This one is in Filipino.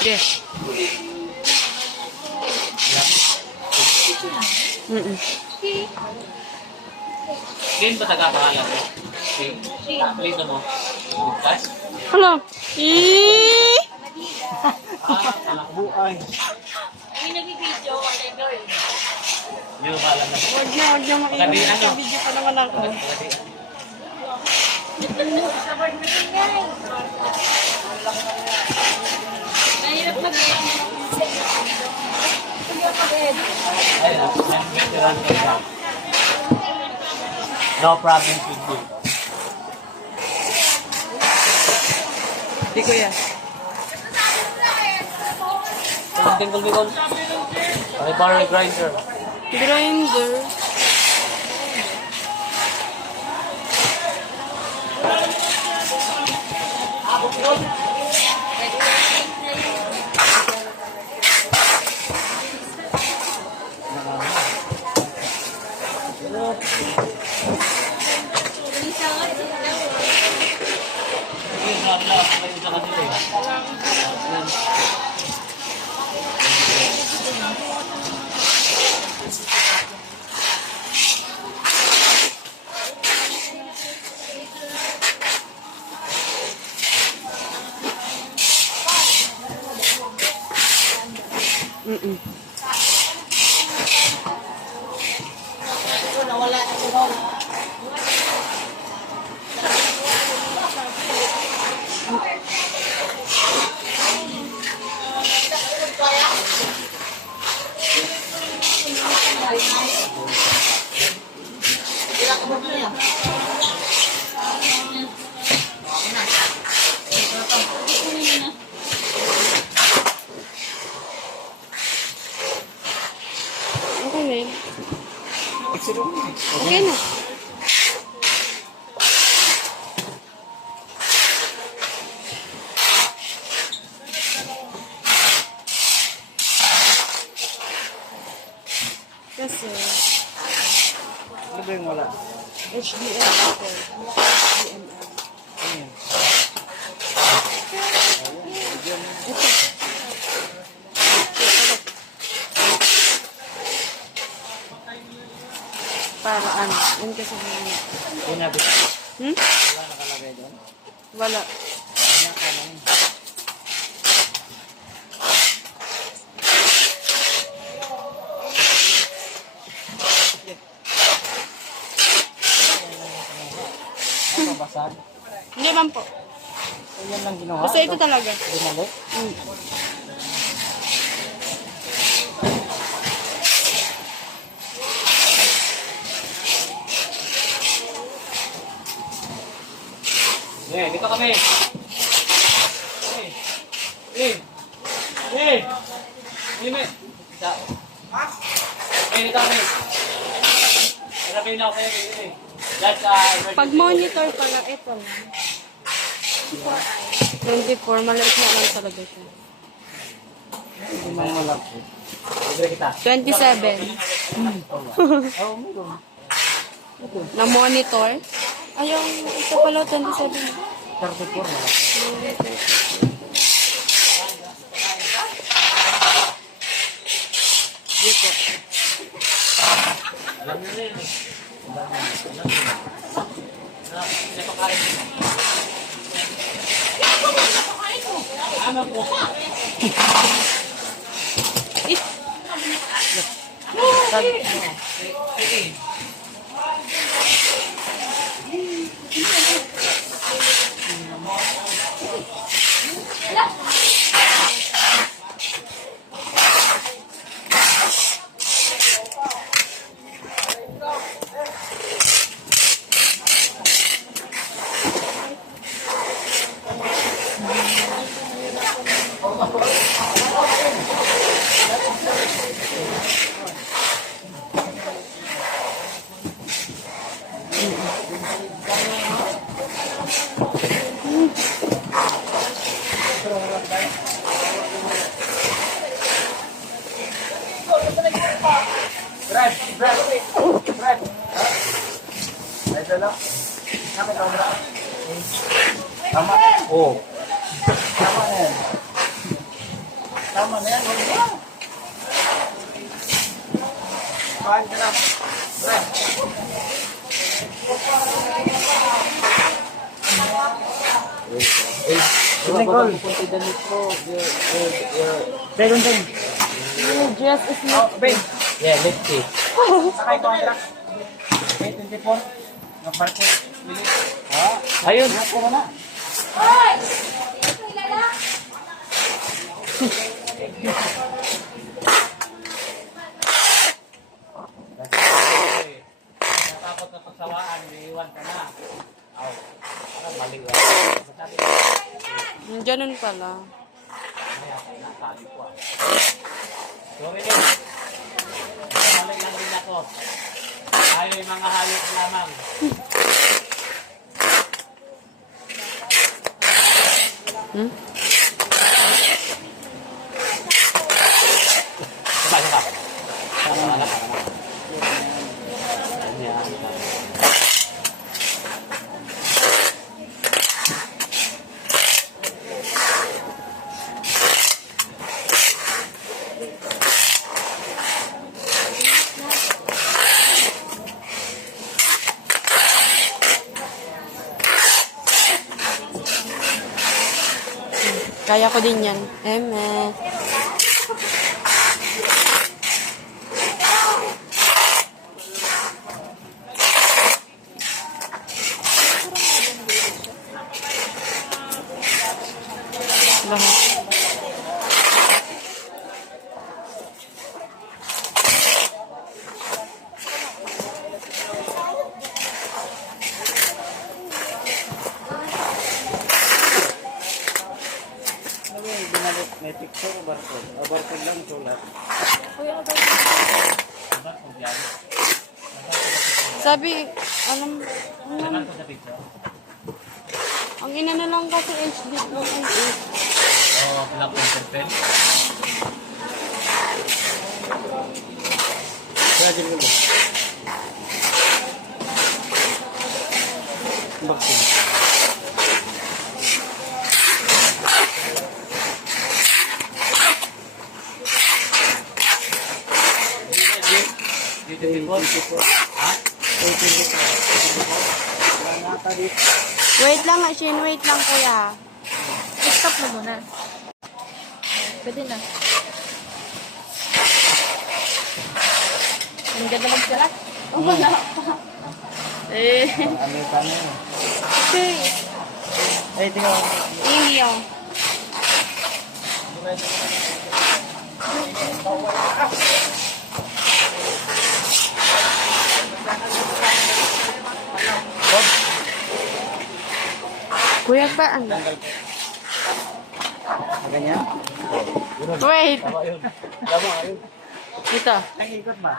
Yes. Game ba taga-pangalan mo? Lito mo? Bukas? Hello. Eee! Buay. Ay, nag-video ko na girl. Yung pala na. Huwag niyo makinig. Sa video pa naman ako. Mahirap mag-edit. No problem with you. Di ko yan. Tingkol-tingkol. Ay, parang grinder. Grinder. Okay, okay na. Kasi, Ano ba yung wala? HDMI ako. HDMI. Para ano? Yun kasi mga... Pinabit. Hmm? Wala nakalagay doon. Wala. Wala ka lang. Ano basag? Hindi man po. So, yan lang ginawa. Basta ito talaga. Binalik. Dito kami. Dito kami. Sabihin na ako kayo. Pag monitor pala, ito na. 24, maliit na lang talaga siya. Hindi mo malaki. Libre kita. 27. Oh, meron. Na monitor. Ayaw, ito pala 27. 34 na. Dito. Ano po? Tama. Oh. Tama na yan. Tama na yan. Huwag mo. Kain ka na. Brad. Nicole. Second time. Just is Oh, Ben. Yeah, let's see. Sakay ko ang truck. May 24. Ng parko. Ayun. Ingat ko na. Natakot na pagsawaan, may iwan ka na. Aw, parang mali ba? Sabi ko, Ganun pala. nasabi ko ah. Sorry din. Mali lang din ako. Tayo yung mga hayop lamang. Hmm? Sabay ka. Tama na. Ayan. Kaya ko din yan. Eme. Lahat. May picture o barcode? O barcode lang sulat. Diba, kung diyan? Sabi, alam, Saan ko sa picture? ang ina na lang kasi HD lang ang 8. Oh, black pencil pen. Kaya din mo. Bakit? Beautiful. Ha? Wait lang, Shin. Wait lang, kuya. Stop mo muna. Pwede na. Ang ganda magsulat. Oh, wala pa. Eh. Ano yung paano yun? Okay. Ay, tingnan mo. Iyo. Kuya pa, ano? Ganyan? Wait. Tama yun. Tama yun. Ito. Ang ikot ba?